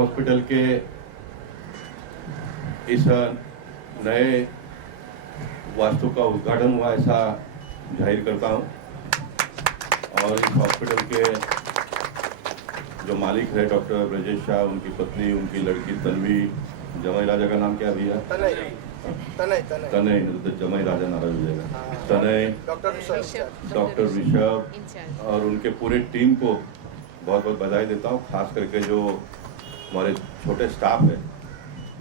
Hospital के इस नए वास्तु का उद्घाटन हुआ ऐसा जाहिर करता हूं और इस हॉस्पिटल के जो मालिक है डॉक्टर ब्रजेश शाह, उनकी पत्नी, उनकी लड़की तन्वी, जमाई राजा का नाम क्या भैया? तनय तो जमाई राजा नाराज हो जाएगा। तनय, डॉक्टर ऋषभ और उनके पूरे टीम को बहुत बहुत बधाई देता हूँ। खास करके जो हमारे छोटे स्टाफ है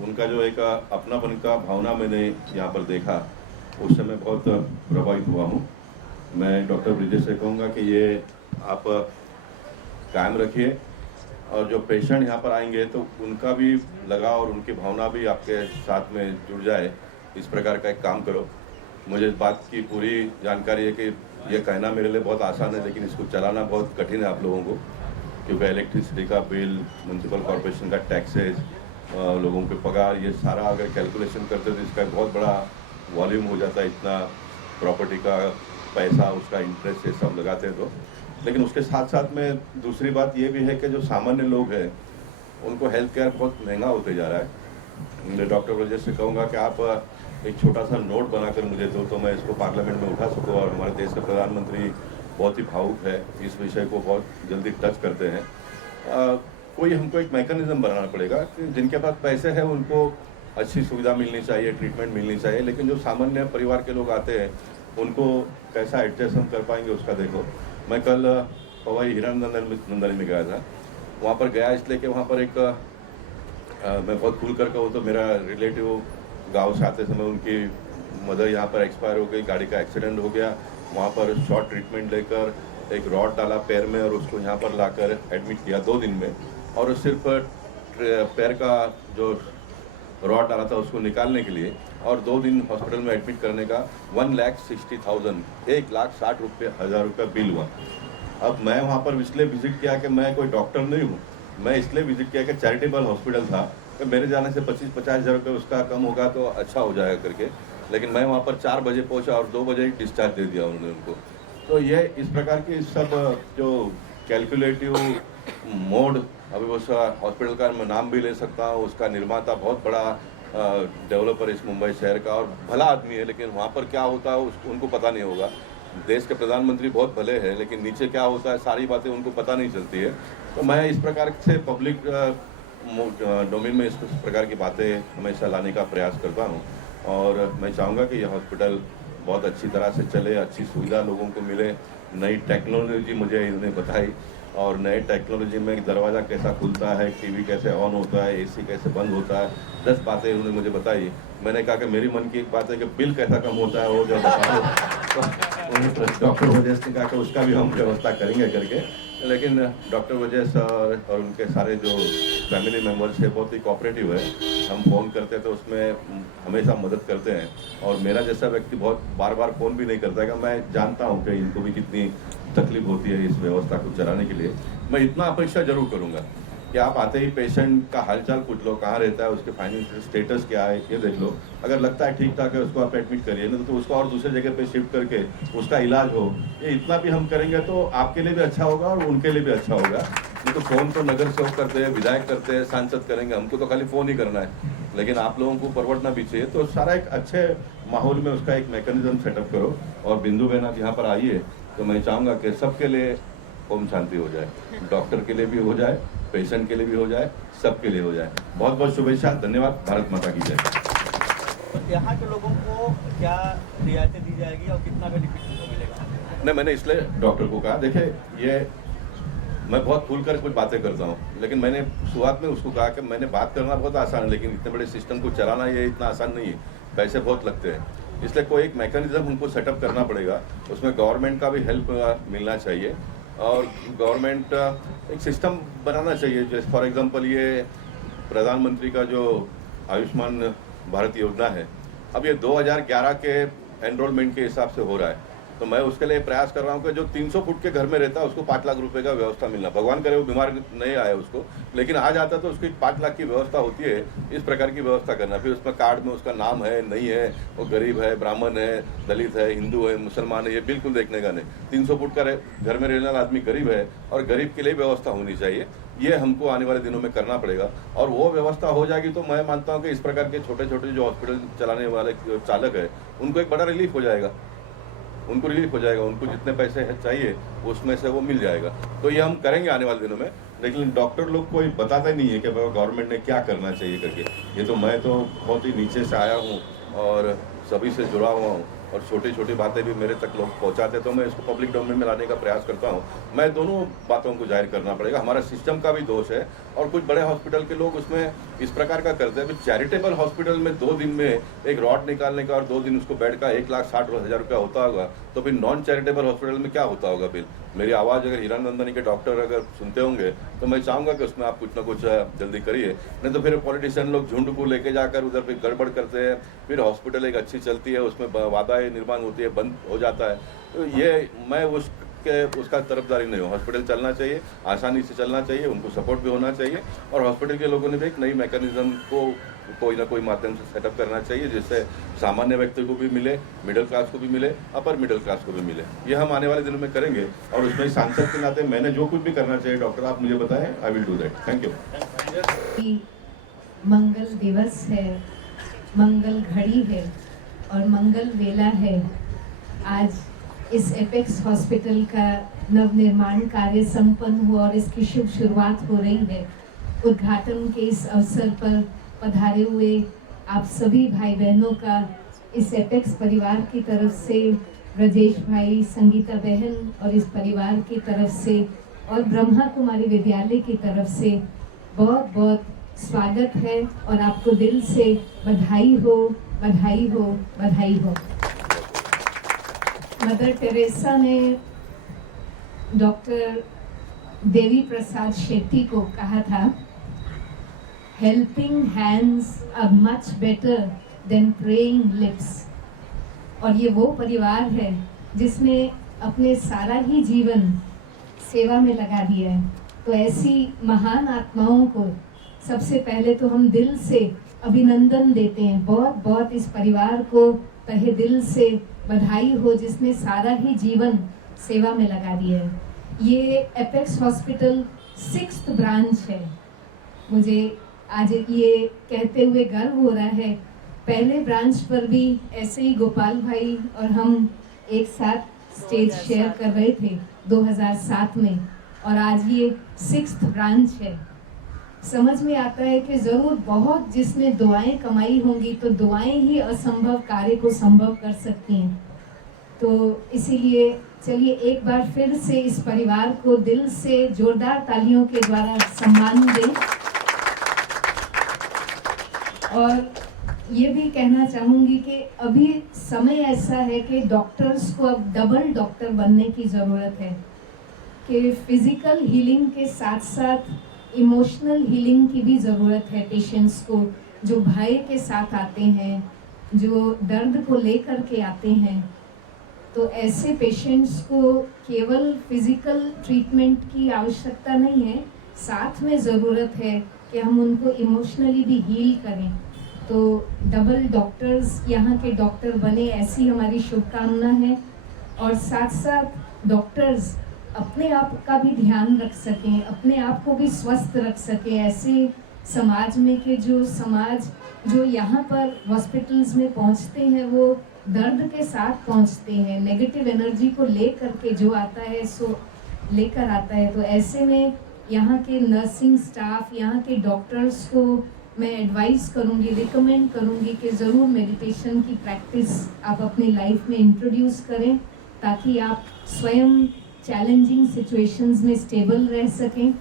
उनका जो एक अपनापन का भावना मैंने यहाँ पर देखा, उससे मैं बहुत प्रभावित हुआ हूँ। मैं डॉक्टर ब्रजेश से कहूँगा कि ये आप कायम रखिए और जो पेशेंट यहाँ पर आएंगे तो उनका भी लगाव और उनकी भावना भी आपके साथ में जुड़ जाए, इस प्रकार का एक काम करो। मुझे इस बात की पूरी जानकारी है कि ये कहना मेरे लिए बहुत आसान है, लेकिन इसको चलाना बहुत कठिन है आप लोगों को, क्योंकि इलेक्ट्रिसिटी का बिल, म्यूनसिपल कॉरपोरेशन का टैक्सेस, लोगों के पगार, ये सारा अगर कैलकुलेशन करते तो इसका बहुत बड़ा वॉल्यूम हो जाता है। इतना प्रॉपर्टी का पैसा, उसका इंटरेस्ट, ये सब लगाते हैं तो। लेकिन उसके साथ साथ में दूसरी बात ये भी है कि जो सामान्य लोग हैं उनको हेल्थ केयर बहुत महंगा होते जा रहा है। मैं डॉक्टर ब्रजेश से कहूँगा कि आप एक छोटा सा नोट बनाकर मुझे दो तो मैं इसको पार्लियामेंट में उठा सकूँ, और हमारे देश के प्रधानमंत्री बहुत ही भावुक है, इस विषय को बहुत जल्दी टच करते हैं। कोई हमको एक मैकेनिज्म बनाना पड़ेगा कि जिनके पास पैसे हैं उनको अच्छी सुविधा मिलनी चाहिए, ट्रीटमेंट मिलनी चाहिए, लेकिन जो सामान्य परिवार के लोग आते हैं उनको कैसा एडजस्ट हम कर पाएंगे उसका देखो। मैं कल पवई हीरानंदन में गया था, वहाँ पर गया इसलिए कि वहाँ पर एक मैं बहुत खुल कर कहूँ तो मेरा रिलेटिव गांव से आते समय उनकी मदर यहाँ पर एक्सपायर हो गई, गाड़ी का एक्सीडेंट हो गया। वहाँ पर शॉर्ट ट्रीटमेंट लेकर एक रॉड डाला पैर में और उसको यहाँ पर लाकर एडमिट किया 2 दिन में, और सिर्फ पैर का जो रॉड डाला था उसको निकालने के लिए और 2 दिन हॉस्पिटल में एडमिट करने का 1,60,000 1,60,000 बिल हुआ। अब मैं वहाँ पर इसलिए विजिट किया कि मैं कोई डॉक्टर नहीं हूँ, मैं इसलिए विजिट किया कि चैरिटेबल हॉस्पिटल था, कि मेरे जाने से 25-50 हज़ार रुपये उसका कम होगा तो अच्छा हो जाएगा करके। लेकिन मैं वहाँ पर 4 बजे पहुँचा और 2 बजे डिस्चार्ज दे दिया उन्होंने उनको। तो ये इस प्रकार की सब जो कैलकुलेटिव मोड, अभी वो हॉस्पिटल का मैं नाम भी ले सकता हूँ, उसका निर्माता बहुत बड़ा डेवलपर इस मुंबई शहर का और भला आदमी है, लेकिन वहाँ पर क्या होता है उनको पता नहीं होगा। देश के प्रधानमंत्री बहुत भले हैं, लेकिन नीचे क्या होता है सारी बातें उनको पता नहीं चलती है। तो मैं इस प्रकार से पब्लिक डोमेन में इस प्रकार की बातें हमेशा लाने का प्रयास करता हूँ, और मैं चाहूँगा कि यह हॉस्पिटल बहुत अच्छी तरह से चले, अच्छी सुविधा लोगों को मिले। नई टेक्नोलॉजी मुझे इन्होंने बताई, और नए टेक्नोलॉजी में दरवाज़ा कैसा खुलता है, टीवी कैसे ऑन होता है, एसी कैसे बंद होता है, 10 बातें उन्होंने मुझे बताई। मैंने कहा कि मेरी मन की एक बात है कि बिल कैसा कम होता है वो जो बता दो। तो डॉक्टर ब्रजेश ने कहा कि उसका भी हम व्यवस्था करेंगे करके। लेकिन डॉक्टर ब्रजेश और उनके सारे जो फैमिली मेम्बर्स है बहुत ही कोऑपरेटिव है। हम फ़ोन करते हैं तो उसमें हमेशा मदद करते हैं, और मेरा जैसा व्यक्ति बहुत बार बार फ़ोन भी नहीं करता है कि मैं जानता हूँ कि इनको भी कितनी तकलीफ होती है इस व्यवस्था को चलाने के लिए। मैं इतना अपेक्षा जरूर करूँगा कि आप आते ही पेशेंट का हालचाल पूछ लो, कहाँ रहता है, उसके फाइनेंशियल स्टेटस क्या है, ये देख लो। अगर लगता है ठीक ठाक है उसको आप एडमिट करिए, ना तो उसको और दूसरे जगह पे शिफ्ट करके उसका इलाज हो। ये इतना भी हम करेंगे तो आपके लिए भी अच्छा होगा और उनके लिए भी अच्छा होगा। नहीं तो फ़ोन तो नगर सेवक करते हैं, विधायक करते हैं, सांसद करेंगे, हमको तो खाली फ़ोन ही करना है, लेकिन आप लोगों को परवड़ना भी चाहिए। तो सारा एक अच्छे माहौल में उसका एक मैकेनिज्म सेटअप करो। और बिंदु बहन आप यहाँ पर आइए तो मैं चाहूँगा कि सबके लिए ओम शांति हो जाए, डॉक्टर के लिए भी हो जाए, पेशेंट के लिए भी हो जाए, सबके लिए हो जाए। बहुत बहुत शुभेच्छा, धन्यवाद। भारत माता की जय। यहाँ के लोगों को क्या रियायतें दी जाएगी और कितना बेनिफिट उनको मिलेगा? नहीं, मैंने इसलिए डॉक्टर को कहा, देखिए ये मैं बहुत खुल कर कुछ बातें करता हूँ, लेकिन मैंने शुरुआत में उसको कहा कि मैंने बात करना बहुत आसान है, लेकिन इतने बड़े सिस्टम को चलाना ये इतना आसान नहीं है, पैसे बहुत लगते हैं। इसलिए कोई एक मैकेनिज्म हमको सेटअप करना पड़ेगा, उसमें गवर्नमेंट का भी हेल्प मिलना चाहिए, और गवर्नमेंट एक सिस्टम बनाना चाहिए। जैसे फॉर एग्जांपल ये प्रधानमंत्री का जो आयुष्मान भारत योजना है, अब ये 2011 के एनरोलमेंट के हिसाब से हो रहा है। तो मैं उसके लिए प्रयास कर रहा हूँ कि जो 300 फुट के घर में रहता है उसको 5 लाख रुपए का व्यवस्था मिलना। भगवान करे वो बीमार नहीं आए उसको, लेकिन आ जाता तो उसकी 5 लाख की व्यवस्था होती है, इस प्रकार की व्यवस्था करना। फिर उसमें कार्ड में उसका नाम है नहीं है, वो गरीब है, ब्राह्मण है, दलित है, हिंदू है, मुसलमान है, ये बिल्कुल देखने का नहीं। 300 फुट का घर में रहने वाला आदमी गरीब है और गरीब के लिए व्यवस्था होनी चाहिए। ये हमको आने वाले दिनों में करना पड़ेगा और वो व्यवस्था हो जाएगी तो मैं मानता हूँ कि इस प्रकार के छोटे छोटे जो हॉस्पिटल चलाने वाले चालक है उनको एक बड़ा रिलीफ हो जाएगा, उनको जितने पैसे चाहिए उसमें से वो मिल जाएगा। तो ये हम करेंगे आने वाले दिनों में, लेकिन डॉक्टर लोग कोई बताता नहीं है कि गवर्नमेंट ने क्या करना चाहिए करके। ये तो मैं तो बहुत ही नीचे से आया हूँ और सभी से जुड़ा हुआ हूँ और छोटी छोटी बातें भी मेरे तक लोग पहुँचाते तो मैं इसको पब्लिक डोमेन में लाने का प्रयास करता हूँ। मैं दोनों बातों को जाहिर करना पड़ेगा, हमारा सिस्टम का भी दोष है और कुछ बड़े हॉस्पिटल के लोग उसमें इस प्रकार का करते हैं। चैरिटेबल हॉस्पिटल में 2 दिन में एक रॉड निकालने का और 2 दिन उसको बेड का 1,60,000 रुपया होता होगा, तो फिर नॉन चैरिटेबल हॉस्पिटल में क्या होता होगा बिल। मेरी आवाज़ अगर हीरानंदनी के डॉक्टर अगर सुनते होंगे तो मैं चाहूँगा कि उसमें आप कुछ ना कुछ जल्दी करिए, नहीं तो फिर पॉलिटिशियन लोग झुंड को लेके जाकर उधर फिर गड़बड़ करते हैं, फिर हॉस्पिटल एक अच्छी चलती है उसमें वादाएं निर्माण होती है, बंद हो जाता है। तो ये मैं उसका तरफदारी नहीं हूँ। हॉस्पिटल चलना चाहिए, आसानी से चलना चाहिए, उनको सपोर्ट भी होना चाहिए और हॉस्पिटल के लोगों ने भी एक नई मैकेनिज्म को कोई ना कोई माध्यम से सेटअप करना चाहिए जिससे सामान्य व्यक्ति को भी मिले, मिडिल क्लास को भी मिले, अपर मिडिल क्लास को भी मिले। ये हम आने वाले दिनों में करेंगे और उसमें सांसद के नाते मैंने जो कुछ भी करना चाहिए डॉक्टर आप मुझे बताएं, I will do that. Thank you. मंगल दिवस है, मंगल घड़ी है और मंगल वेला है। आज इस एपेक्स हॉस्पिटल का नवनिर्माण कार्य संपन्न हुआ और इसकी शुभ शुरुआत हो रही है। उद्घाटन के इस अवसर पर पधारे हुए आप सभी भाई बहनों का इस एपेक्स परिवार की तरफ से, ब्रजेश भाई, संगीता बहन और इस परिवार की तरफ से और ब्रह्मा कुमारी विद्यालय की तरफ से बहुत बहुत स्वागत है और आपको दिल से बधाई हो, बधाई हो, बधाई हो। मदर टेरेसा ने डॉक्टर देवी प्रसाद शेट्टी को कहा था, helping hands are much better than praying lips. और ये वो परिवार है जिसने अपने सारा ही जीवन सेवा में लगा दिया है। तो ऐसी महान आत्माओं को सबसे पहले तो हम दिल से अभिनंदन देते हैं। बहुत बहुत इस परिवार को तहे दिल से बधाई हो जिसने सारा ही जीवन सेवा में लगा दिया है। ये एपेक्स हॉस्पिटल 6th ब्रांच है। मुझे आज ये कहते हुए गर्व हो रहा है, पहले ब्रांच पर भी ऐसे ही गोपाल भाई और हम एक साथ स्टेज शेयर कर रहे थे 2007 में और आज ये 6th ब्रांच है। समझ में आता है कि ज़रूर बहुत जिसने दुआएं कमाई होंगी तो दुआएं ही असंभव कार्य को संभव कर सकती हैं। तो इसीलिए चलिए एक बार फिर से इस परिवार को दिल से जोरदार तालियों के द्वारा सम्मान दें। और ये भी कहना चाहूँगी कि अभी समय ऐसा है कि डॉक्टर्स को अब डबल डॉक्टर बनने की ज़रूरत है कि फिज़िकल हीलिंग के साथ साथ इमोशनल हीलिंग की भी ज़रूरत है पेशेंट्स को, जो भय के साथ आते हैं, जो दर्द को लेकर के आते हैं। तो ऐसे पेशेंट्स को केवल फिज़िकल ट्रीटमेंट की आवश्यकता नहीं है, साथ में ज़रूरत है कि हम उनको इमोशनली भी हील करें। तो डबल डॉक्टर्स यहाँ के डॉक्टर बने, ऐसी हमारी शुभकामना है। और साथ साथ डॉक्टर्स अपने आप का भी ध्यान रख सकें, अपने आप को भी स्वस्थ रख सकें। ऐसे समाज में के जो यहाँ पर हॉस्पिटल्स में पहुँचते हैं वो दर्द के साथ पहुँचते हैं, नेगेटिव एनर्जी को लेकर के जो आता है सो लेकर आता है। तो ऐसे में यहाँ के नर्सिंग स्टाफ, यहाँ के डॉक्टर्स को मैं एडवाइस करूँगी, रिकमेंड करूँगी कि ज़रूर मेडिटेशन की प्रैक्टिस आप अपनी लाइफ में इंट्रोड्यूस करें ताकि आप स्वयं चैलेंजिंग सिचुएशंस में स्टेबल रह सकें।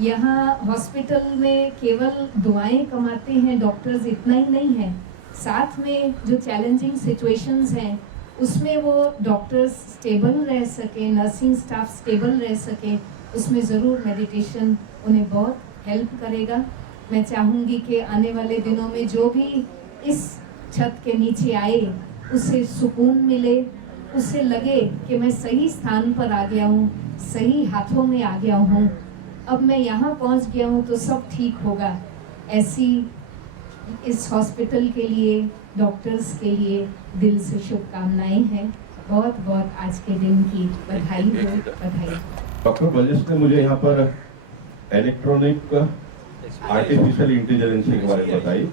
यहाँ हॉस्पिटल में केवल दुआएं कमाते हैं डॉक्टर्स, इतना ही नहीं है, साथ में जो चैलेंजिंग सिचुएशंस हैं उसमें वो डॉक्टर्स स्टेबल रह सकें, नर्सिंग स्टाफ स्टेबल रह सके, उसमें ज़रूर मेडिटेशन उन्हें बहुत हेल्प करेगा। मैं चाहूँगी कि आने वाले दिनों में जो भी इस छत के नीचे आए उसे सुकून मिले, उसे लगे कि मैं सही स्थान पर आ गया हूँ, सही हाथों में आ गया हूँ, अब मैं यहाँ पहुँच गया हूँ तो सब ठीक होगा, ऐसी इस हॉस्पिटल के लिए, डॉक्टर्स के लिए दिल से शुभकामनाएं हैं। बहुत बहुत आज के दिन की बधाई हो, बधाई। डॉक्टर वशिष्ठ ने मुझे यहाँ पर इलेक्ट्रॉनिक आर्टिफिशियल इंटेलिजेंस के बारे में बताई,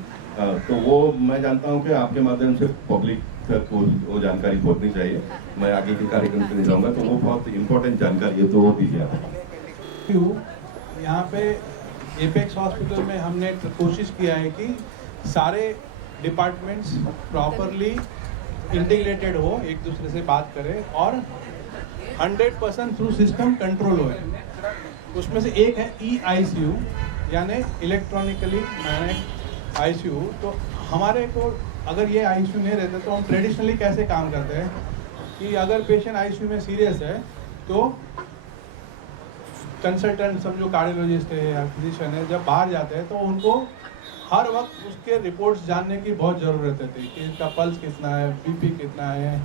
तो वो मैं जानता हूँ कि आपके माध्यम से पब्लिक तक वो जानकारी पहुँचनी चाहिए। मैं आगे के कार्यक्रम पे नहीं जाऊँगा, तो वो बहुत इम्पोर्टेंट जानकारी है, तो वो दीजिए आप। यहाँ पे एपेक्स हॉस्पिटल में हमने कोशिश किया है कि सारे डिपार्टमेंट्स प्रॉपरली इंटीग्रेटेड हो, एक दूसरे से बात करें और 100% थ्रू सिस्टम कंट्रोल हो। उसमें से एक है EICU यानी इलेक्ट्रॉनिकली मैनेज ICU। तो हमारे को अगर ये ICU नहीं रहते तो हम ट्रेडिशनली कैसे काम करते हैं कि अगर पेशेंट ICU में सीरियस है तो कंसल्टेंट समझो कार्डियोलॉजिस्ट है या फिजिशियन है, जब बाहर जाते हैं तो उनको हर वक्त उसके रिपोर्ट्स जानने की बहुत ज़रूरत रहती है कि इसका पल्स कितना है, BP कितना है,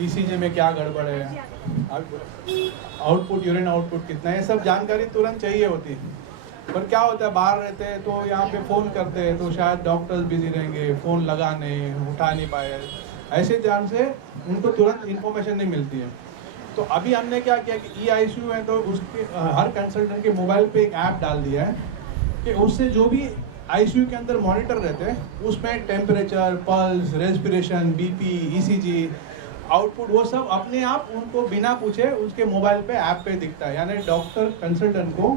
ECG में क्या गड़बड़ है, आउटपुट यूरिन आउटपुट कितना है, ये सब जानकारी तुरंत चाहिए होती है। पर क्या होता है बाहर रहते हैं तो यहाँ पे फ़ोन करते हैं तो शायद डॉक्टर्स बिजी रहेंगे, फ़ोन लगाने उठा नहीं पाए, ऐसे ध्यान से उनको तुरंत इन्फॉर्मेशन नहीं मिलती है। तो अभी हमने क्या किया कि EICU है तो उसके हर कंसल्टेंट के मोबाइल पे एक ऐप डाल दिया है कि उससे जो भी ICU के अंदर मॉनिटर रहते हैं उसमें temperature, pulse, respiration, BP, ECG, output वो सब अपने आप उनको बिना पूछे उसके मोबाइल पे ऐप पे दिखता है। यानी डॉक्टर कंसल्टेंट को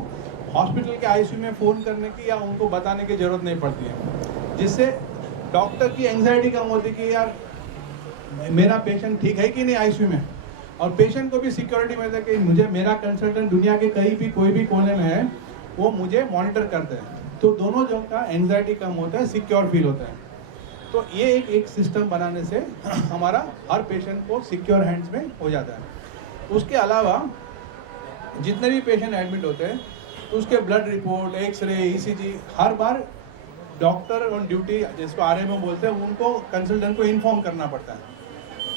हॉस्पिटल के ICU में फ़ोन करने की या उनको बताने की ज़रूरत नहीं पड़ती है, जिससे डॉक्टर की एंग्जाइटी कम होती है कि यार मेरा पेशेंट ठीक है कि नहीं ICU में, और पेशेंट को भी सिक्योरिटी मिलता है कि मुझे मेरा कंसल्टेंट दुनिया के कहीं भी कोई भी कोने में है वो मुझे मॉनिटर करते हैं। तो दोनों जो का एंग्जाइटी कम होता है, सिक्योर फील होता है। तो ये एक सिस्टम बनाने से हमारा हर पेशेंट को सिक्योर हैंड्स में हो जाता है। उसके अलावा जितने भी पेशेंट एडमिट होते हैं तो उसके ब्लड रिपोर्ट, एक्सरे, ECG हर बार डॉक्टर ऑन ड्यूटी जिसको RMO बोलते हैं उनको कंसल्टेंट को इन्फॉर्म करना पड़ता है।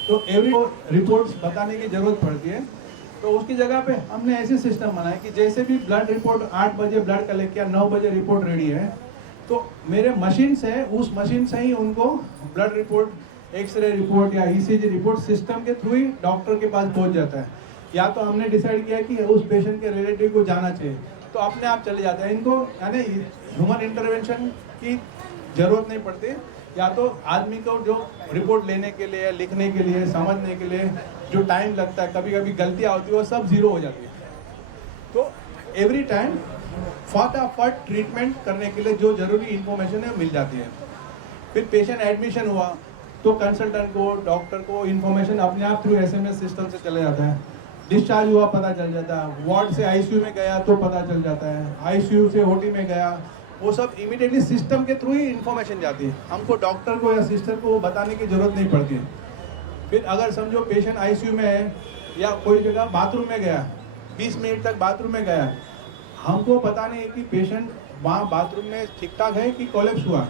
तो एवरी रिपोर्ट्स बताने की ज़रूरत पड़ती है। तो उसकी जगह पे हमने ऐसे सिस्टम बनाया कि जैसे भी ब्लड रिपोर्ट 8 बजे ब्लड कलेक्ट किया, 9 बजे रिपोर्ट रेडी है, तो मेरे मशीन से उस मशीन से ही उनको ब्लड रिपोर्ट, एक्सरे रिपोर्ट या ECG रिपोर्ट सिस्टम के थ्रू ही डॉक्टर के पास पहुंच जाता है। या तो हमने डिसाइड किया कि उस पेशेंट के रिलेटिव को जाना चाहिए तो अपने आप चले जाते हैं। इनको यानी ह्यूमन इंटरवेंशन की ज़रूरत नहीं पड़ती। या तो आदमी को जो रिपोर्ट लेने के लिए, लिखने के लिए, समझने के लिए जो टाइम लगता है, कभी कभी गलतियाँ होती है, वो सब ज़ीरो हो जाती है। तो एवरी टाइम फटाफट ट्रीटमेंट करने के लिए जो ज़रूरी इन्फॉर्मेशन है मिल जाती है। फिर पेशेंट एडमिशन हुआ तो कंसल्टेंट को, डॉक्टर को इन्फॉर्मेशन अपने आप थ्रू SMS सिस्टम से चले जाता है। डिस्चार्ज हुआ पता चल जाता है, वार्ड से ICU में गया तो पता चल जाता है, ICU से OT में गया, वो सब इमीडिएटली सिस्टम के थ्रू ही इन्फॉर्मेशन जाती है। हमको डॉक्टर को या सिस्टर को वो बताने की ज़रूरत नहीं पड़ती है। फिर अगर समझो पेशेंट ICU में है या कोई जगह बाथरूम में गया, 20 मिनट तक बाथरूम में गया, हमको पता नहीं है कि पेशेंट वहाँ बाथरूम में ठीक ठाक है कि कोलैप्स हुआ।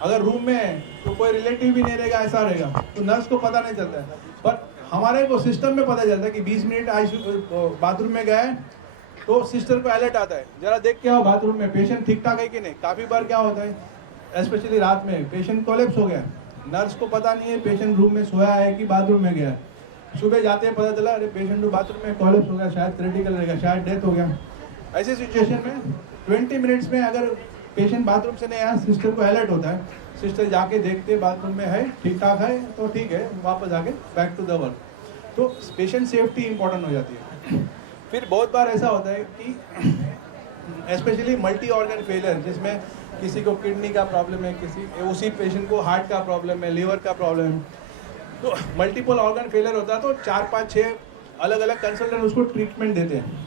अगर रूम में है तो कोई रिलेटिव भी नहीं रहेगा, ऐसा रहेगा, तो नर्स को पता नहीं चलता है। पर हमारे को सिस्टम में पता चलता है कि 20 मिनट ICU बाथरूम में गया है तो सिस्टर को अलर्ट आता है, जरा देख के आओ बाथरूम में पेशेंट ठीक ठाक है कि नहीं। काफ़ी बार क्या होता है स्पेशली रात में पेशेंट कोलैप्स हो गया, नर्स को पता नहीं है पेशेंट रूम में सोया है कि बाथरूम में गया है। सुबह जाते हैं पता चला अरे पेशेंट तो बाथरूम में कोलैप्स हो गया, शायद क्रिटिकल रहेगा, शायद डेथ हो गया। ऐसी सिचुएशन में 20 मिनट्स में अगर पेशेंट बाथरूम से नहीं आया, सिस्टर को अलर्ट होता है, सिस्टर जाके देखते बाथरूम में है, ठीक ठाक है तो ठीक है, वापस आके बैक टू द वर्क। तो पेशेंट सेफ्टी इंपॉर्टेंट हो जाती है। फिर बहुत बार ऐसा होता है कि स्पेशली मल्टी ऑर्गन फेलियर, जिसमें किसी को किडनी का प्रॉब्लम है, उसी पेशेंट को हार्ट का प्रॉब्लम है, लीवर का प्रॉब्लम है, तो मल्टीपल ऑर्गन फेलियर होता है तो 4, 5, 6 अलग अलग कंसल्टेंट उसको ट्रीटमेंट देते हैं।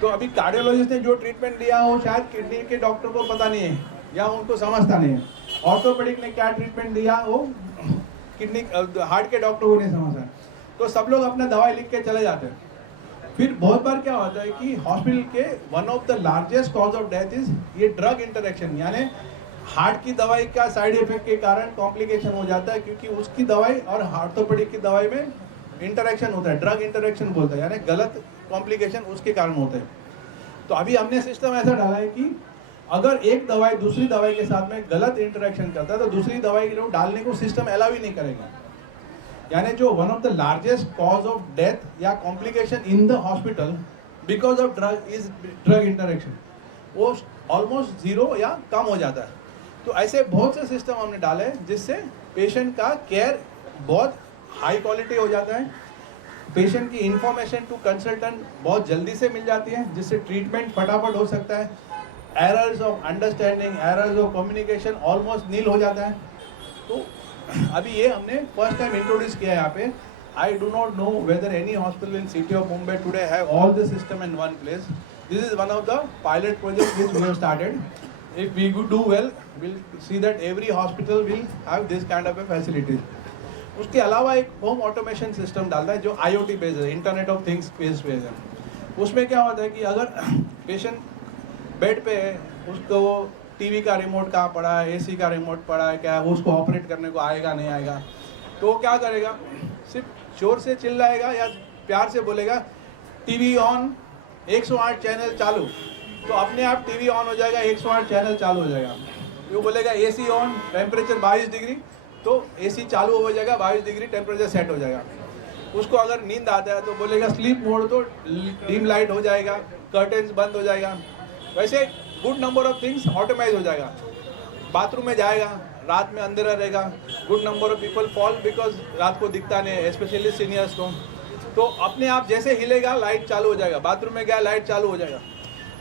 तो अभी कार्डियोलॉजिस्ट ने जो ट्रीटमेंट दिया हो शायद किडनी के डॉक्टर को पता नहीं है या उनको समझता नहीं है। ऑर्थोपेडिक ने क्या ट्रीटमेंट दिया वो किडनी हार्ट के डॉक्टर को नहीं समझता, तो सब लोग अपना दवाई लिख के चले जाते हैं। फिर बहुत बार क्या होता है कि हॉस्पिटल के one of the largest cause of death is ये ड्रग इंटरेक्शन, यानी हार्ट की दवाई का साइड इफेक्ट के कारण कॉम्प्लिकेशन हो जाता है, क्योंकि उसकी दवाई और ऑर्थोपेडिक की दवाई में इंटरेक्शन होता है, ड्रग इंटरेक्शन बोलते हैं, यानी गलत कॉम्प्लिकेशन उसके कारण होते हैं। तो अभी हमने सिस्टम ऐसा डाला है कि अगर एक दवाई दूसरी दवाई के साथ में गलत इंटरेक्शन करता है तो दूसरी दवाई को डालने को सिस्टम अलाउ ही नहीं करेगा। यानी जो one of the largest cause of death या complication in the hospital because of drug is drug interaction, वो ऑलमोस्ट जीरो या कम हो जाता है। तो ऐसे बहुत से सिस्टम हमने डाले हैं जिससे पेशेंट का केयर बहुत हाई क्वालिटी हो जाता है, पेशेंट की इंफॉर्मेशन टू कंसल्टेंट बहुत जल्दी से मिल जाती है, जिससे ट्रीटमेंट फटाफट हो सकता है, errors of understanding, errors of communication almost nil हो जाता है। तो अभी ये हमने फर्स्ट टाइम इंट्रोड्यूस किया है यहाँ पे। I do not know whether any hospital in city of Mumbai today have all the system in one place. This is one of the pilot project which we have started. If we do well, we'll see that every hospital will have this kind of a facility. उसके अलावा एक home automation system डालता है जो IoT based है, internet of things based है। उसमें क्या होता है कि अगर पेशेंट बेड पे है, उसको टीवी का रिमोट कहाँ पड़ा है, AC का रिमोट पड़ा है क्या, वो उसको ऑपरेट करने को आएगा नहीं आएगा, तो वो क्या करेगा, सिर्फ जोर से चिल्लाएगा या प्यार से बोलेगा टीवी ऑन, 108 चैनल चालू, तो अपने आप टीवी ऑन हो जाएगा, 108 चैनल चालू हो जाएगा। वो बोलेगा AC ऑन, टेम्परेचर 22 डिग्री, तो AC चालू हो जाएगा, 22 डिग्री टेम्परेचर सेट हो जाएगा। उसको अगर नींद आता है तो बोलेगा स्लीप मोड, तो डिम लाइट हो जाएगा, कर्टेन्स बंद हो जाएगा। वैसे good number of things automised हो जाएगा। बाथरूम में जाएगा, रात में अंधेरा रहेगा, good number of people fall because रात को दिखता नहीं है, स्पेशली सीनियर्स को, तो अपने आप जैसे हिलेगा लाइट चालू हो जाएगा, बाथरूम में गया लाइट चालू हो जाएगा।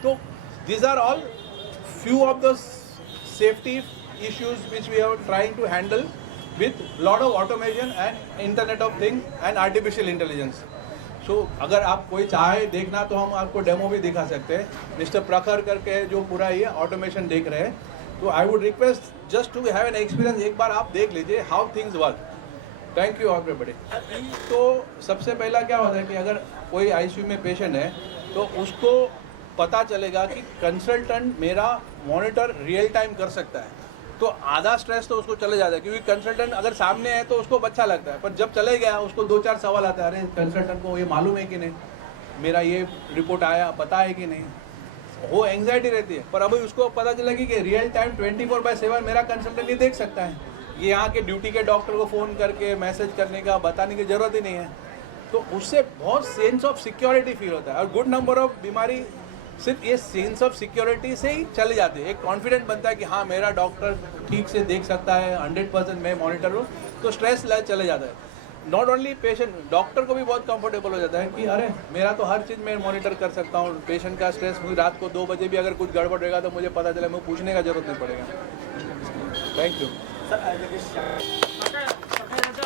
तो these are all few of the safety issues which we are trying to handle with lot of automation and internet of things and artificial intelligence. So अगर आप कोई चाहे देखना तो हम आपको डेमो भी दिखा सकते हैं, मिस्टर प्रखर करके जो पूरा ये ऑटोमेशन देख रहे हैं। तो I would request just to have an experience, एक बार आप देख लीजिए how things work. Thank you everybody. तो सबसे पहला क्या होता है कि अगर कोई ICU में पेशेंट है तो उसको पता चलेगा कि कंसल्टेंट मेरा मॉनिटर रियल टाइम कर सकता है, तो आधा स्ट्रेस तो उसको चले जाता है, क्योंकि कंसल्टेंट अगर सामने है तो उसको अच्छा लगता है, पर जब चले गया उसको 2-4 सवाल आता है, अरे कंसल्टेंट को ये मालूम है कि नहीं, मेरा ये रिपोर्ट आया पता है कि नहीं, वो एंग्जाइटी रहती है। पर अभी उसको पता चला कि रियल टाइम 24/7 मेरा कंसल्टेंट ही देख सकता है, ये यहाँ के ड्यूटी के डॉक्टर को फ़ोन करके मैसेज करने का बताने की ज़रूरत ही नहीं है। तो उससे बहुत सेंस ऑफ सिक्योरिटी फील होता है, और गुड नंबर ऑफ बीमारी सिर्फ ये सेंस ऑफ सिक्योरिटी से ही चले जाते हैं। एक कॉन्फिडेंट बनता है कि हाँ मेरा डॉक्टर ठीक से देख सकता है, 100% मैं मॉनिटर हूँ, तो स्ट्रेस चले जाता है। नॉट ओनली पेशेंट, डॉक्टर को भी बहुत कंफर्टेबल हो जाता है कि अरे मेरा तो हर चीज़ मैं मॉनिटर कर सकता हूँ, पेशेंट का स्ट्रेस, मुझे रात को 2 बजे भी अगर कुछ गड़बड़ रहेगा तो मुझे पता चला, मुझे पूछने का जरूरत नहीं पड़ेगा। Thank you sir.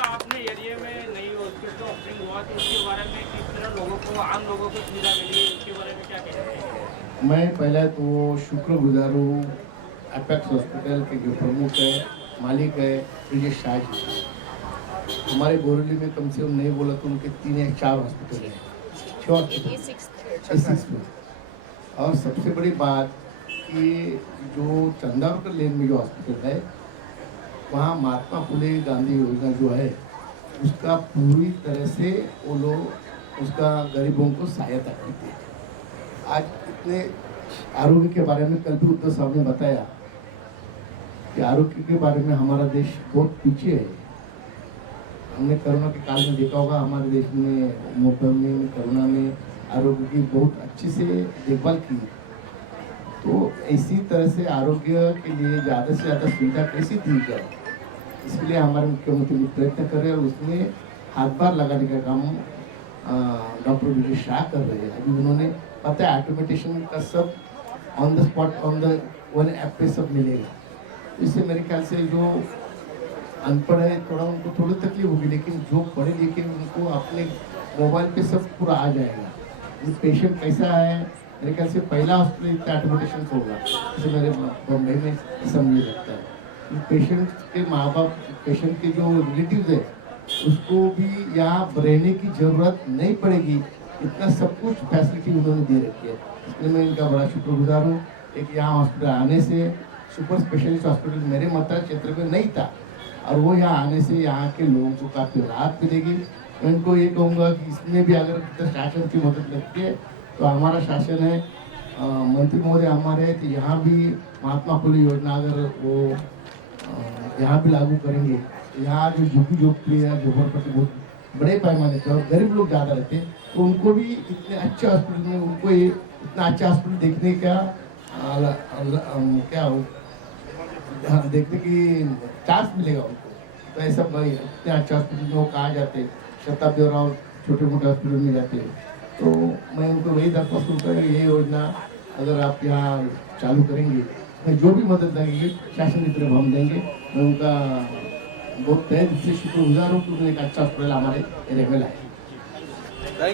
आपने एरिया में नई हॉस्पिटल ओपनिंग हुआ तो उसके बारे में किस तरह लोगों को, आम लोगों को सुविधा मिली, उसके बारे में क्या कहना है? मैं पहले तो शुक्रगुजार हूँ अपेक्स हॉस्पिटल के जो प्रमुख है, मालिक है ब्रिजेश शाह जी। हमारे बोरीवली में कम से कम नहीं बोला तो उनके 3 या 4 हॉस्पिटल हैं, 6 में। और सबसे बड़ी बात कि जो चंदावरकर लेन में जो हॉस्पिटल है, वहाँ महात्मा फुले गांधी योजना जो है उसका पूरी तरह से वो लोग उसका गरीबों को सहायता करते हैं। आज इतने आरोग्य के बारे में कल भी उद्धव साहब ने बताया कि आरोग्य के बारे में हमारा देश बहुत पीछे है। हमने कोरोना के काल में देखा होगा, हमारे देश में मुंबई में कोरोना में आरोग्य की बहुत अच्छी से देखभाल की। तो इसी तरह से आरोग्य के लिए ज़्यादा से ज़्यादा सुविधा कैसी दी जाए, इसलिए हमारे मुख्यमंत्री भी प्रयत्न कर रहे हैं और उसमें हाथ-बार लगाने का काम डॉक्टर ब्रिजेश शाह कर रहे हैं। अभी उन्होंने पता है ऑटोमेटेशन का सब on the spot on the one app पे सब मिलेगा। इससे मेरे ख्याल से जो अनपढ़ है थोड़ा उनको थोड़ी तकलीफ होगी, लेकिन जो पढ़े लिखे उनको अपने मोबाइल पे सब पूरा आ जाएगा। पेशेंट कैसा है, मेरे ख्याल से पहला हॉस्पिटल इतना ऑटोमेटेशन होगा, जैसे मेरे बम्बई में ऐसा मुझे लगता है। पेशेंट के माँ बाप, पेशेंट के जो रिलेटिव्स है उसको भी यहाँ रहने की ज़रूरत नहीं पड़ेगी, इतना सब कुछ फैसिलिटी उन्होंने दे रखी है। इसलिए मैं इनका बड़ा शुक्रगुजार हूँ। एक यहाँ हॉस्पिटल आने से, सुपर स्पेशलिस्ट हॉस्पिटल मेरे मतदान क्षेत्र में नहीं था, और वो यहाँ आने से यहाँ के लोगों को काफ़ी राहत मिलेगी मैं इनको ये कहूँगा कि इसमें भी अगर शासन की मदद लगती है तो हमारा शासन है, मंत्री महोदय हमारे हैं, तो यहाँ भी महात्मा फुले योजना अगर वो यहाँ भी लागू करेंगे, यहाँ जो झुग्गी झोपड़ी है, झोपड़पट्टी बहुत बड़े पैमाने पे और गरीब लोग ज़्यादा रहते हैं, तो उनको भी इतने अच्छे हॉस्पिटल में उनको ये इतना अच्छा हॉस्पिटल देखने का क्या हो देखने की चांस मिलेगा उनको। तो ऐसा भाई इतने अच्छे हॉस्पिटल में वो कहाँ जाते, शताब्दी और छोटे मोटे हॉस्पिटल में जाते हैं। तो मैं उनको वही दरख्वास्त करूँगा कि ये योजना अगर आप यहाँ चालू करेंगे, मैं जो भी मदद लगेगी शासन की तरफ हम देंगे। मैं उनका बहुत तहे दिल से शुक्रगुजार हूँ कि उन्होंने एक अच्छा हॉस्पिटल हमारे एरिया में लाया।